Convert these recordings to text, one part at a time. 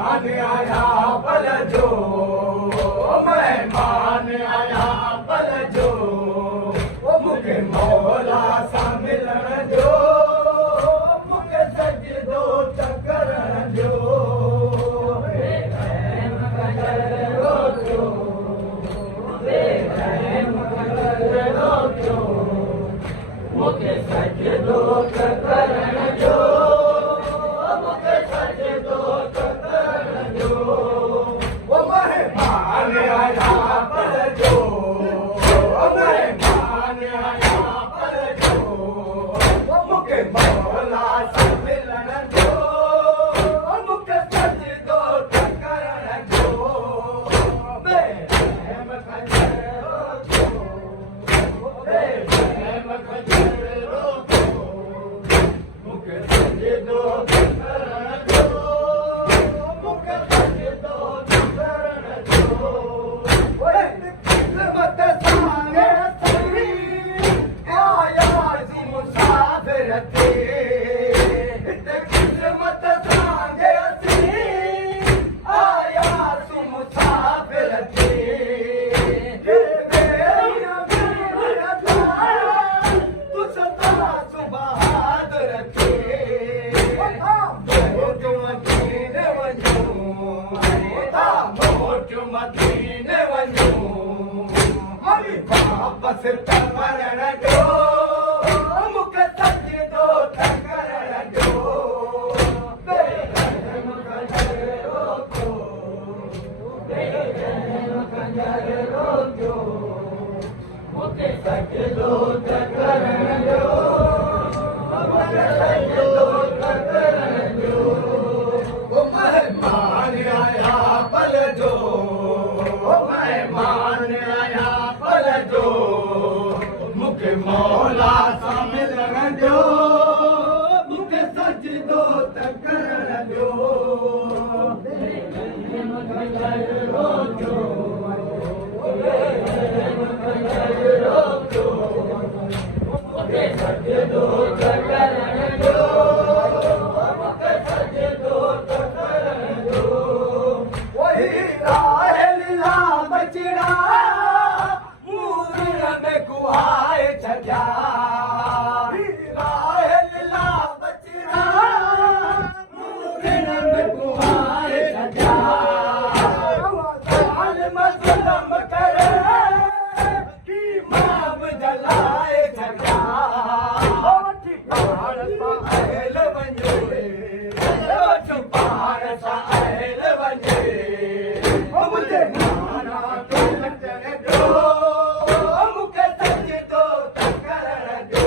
आया पल जो मेहमान आया पल जो मूंखे मौला सां मिलण जो मूंखे सजदो त करण जो मूंखे सजदो त करण जो वापस करण जो मूंखे सजदो त करण जो मूंखे सजदो त करण जो मेहमान आया पल जो मेहमान आया पल जो मूंखे मौला सां मिलण जो मूंखे सजदो त करण जो मूंखे सजदो त करण जो मूंखे सजदो त करण जो वही राह लीला बचड़ा मूरण में कुआए छॾिया राह लीला बचड़ा मूरण में कुआए छॾिया मज़लम करे की मां बि जलाए छॾिया पाण सां अहल वञे पाण सां अहल वञे मुंहिंजे नाना तो नचण जो मूंखे सजदो त करण जो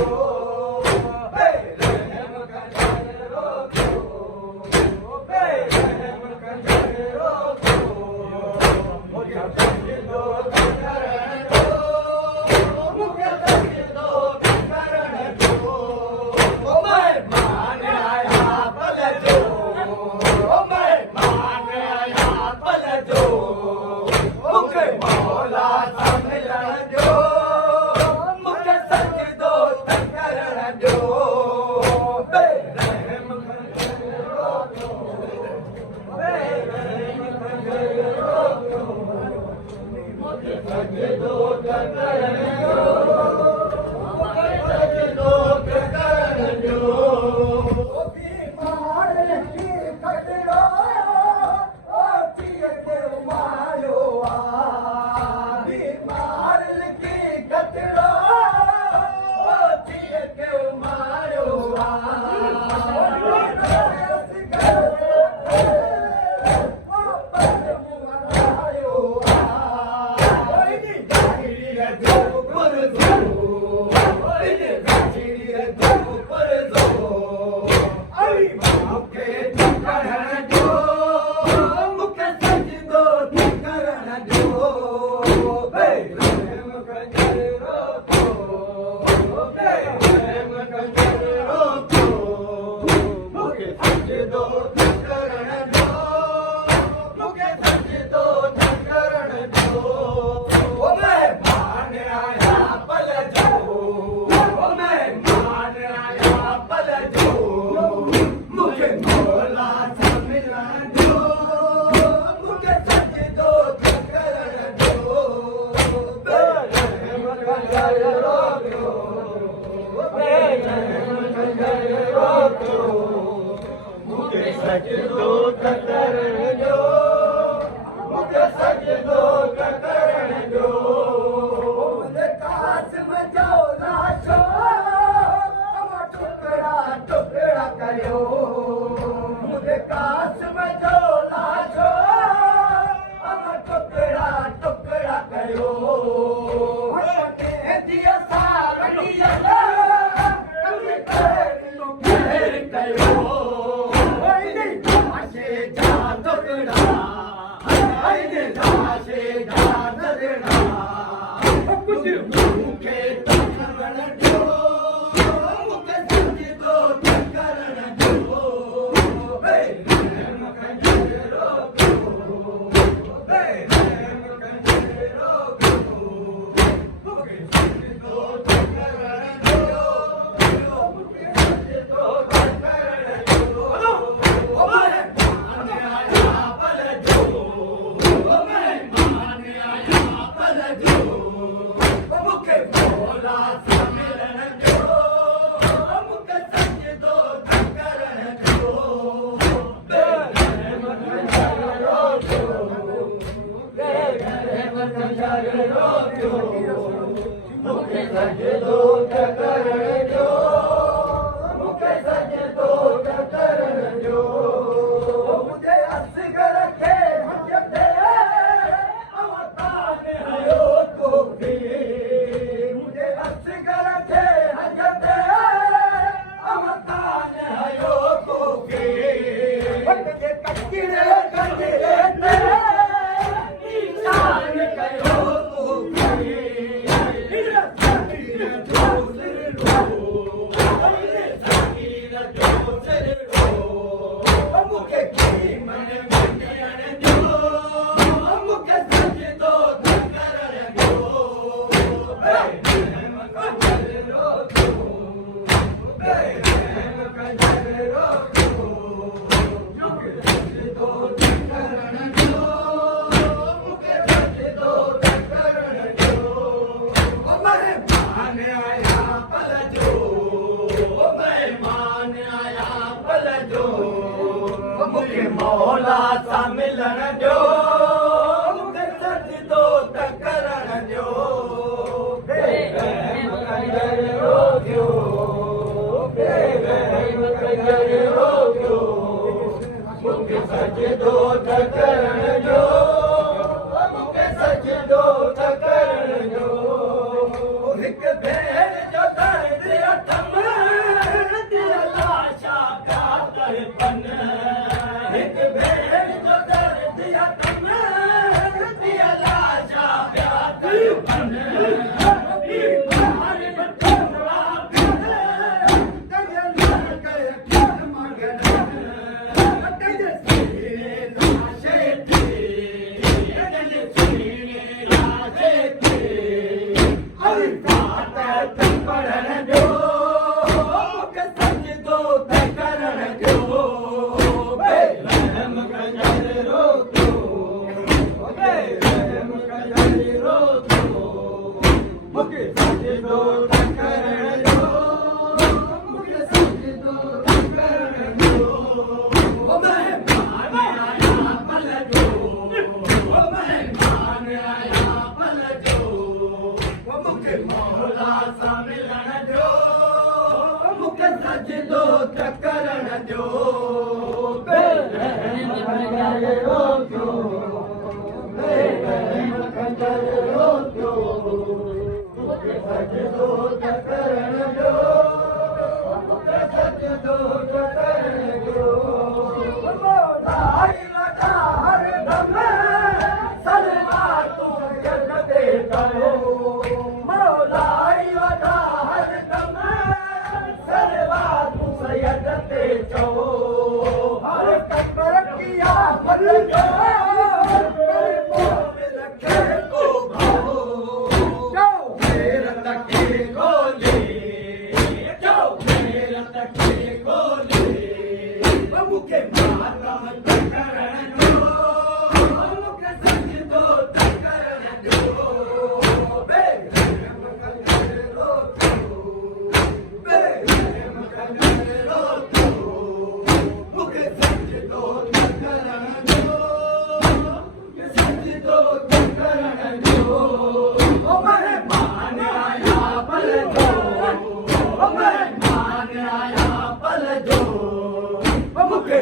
बेरहम कंदड़ रोज़ो बेरहम कंदड़ रोज़ो मूंखे सजदो त करण जो मूंखे सजदो त करण जो मेहमान आया पल जो मेहमान आया पल जो मूंखे मौला सां मिलण जो मूंखे सजदो त करण जो बेरहम कंदड़ रोज़ो बेरहम कंदड़ रोज़ो मूंखे सजदो त करण जो मूंखे सजदो त करण जो बीमार लॻी कटड़ो बीमार लॻी कतड़ो थिए के मारियो गुरु झगड़ा आईने दाशे जा झगड़ा कुछ मुखे तकरण जो मुखे सच तो तकरण जो बे मखंजरो बे मखंजरो मुखे सच तो तकरण जो मुखे सच तो तकरण जो ओए माने आया पल जो ओए माने आया पल जो मुखे भोला सम्मेलन जो मुखे सच तो तकरण जो बे मखंजरो बे मखंजरो मुखे सच तो तकरण जो मुखे सच तो तकरण जो मुझे असगर खे हजते अवतान हयो तो भी मुझे असगर खे हजते अवतान हयो तो भी के ककिरे कंजरे ते ईशान कयो तो भी हीरा सकीर जो सिर रो हीरे सकीर जो सिर रो मुखे की मन मंजन जो मुखे सच तो तकरण जो बे मखंजरो बे मखंजरो मुखे सच तो तकरण जो मुखे सच तो तकरण जो मैं मान आया पल जो मैं मान आया पल जो मुखे मौला सा मिलन जो मुखे सच तो तकरण जो बे मखंजरो जो बे मखंजरो जो मुखे सच तो तकरण जो मुखे सच तो तकरण जो हिक भेड़ जो दर्द अठम दिल लाशा का तड़पन हिक भेड़ जो दर्द अठम दिल लाशा का तड़पन मौला सा मिलन जो मुखे सच तो तकरण जो बे मखंजरो जो बे मखंजरो जो मुखे सच तो तकरण जो मुखे सच तो तकरण जो मौला लगा हर दम सलवा तू जग दे करो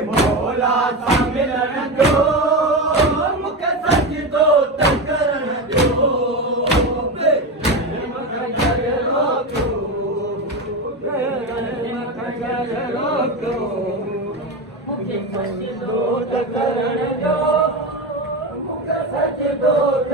मौला सा मिलन जो मुखे सच तो तकरण जो बे मखंजरो जो बे मखंजरो जो मुखे सच तो तकरण जो सच दो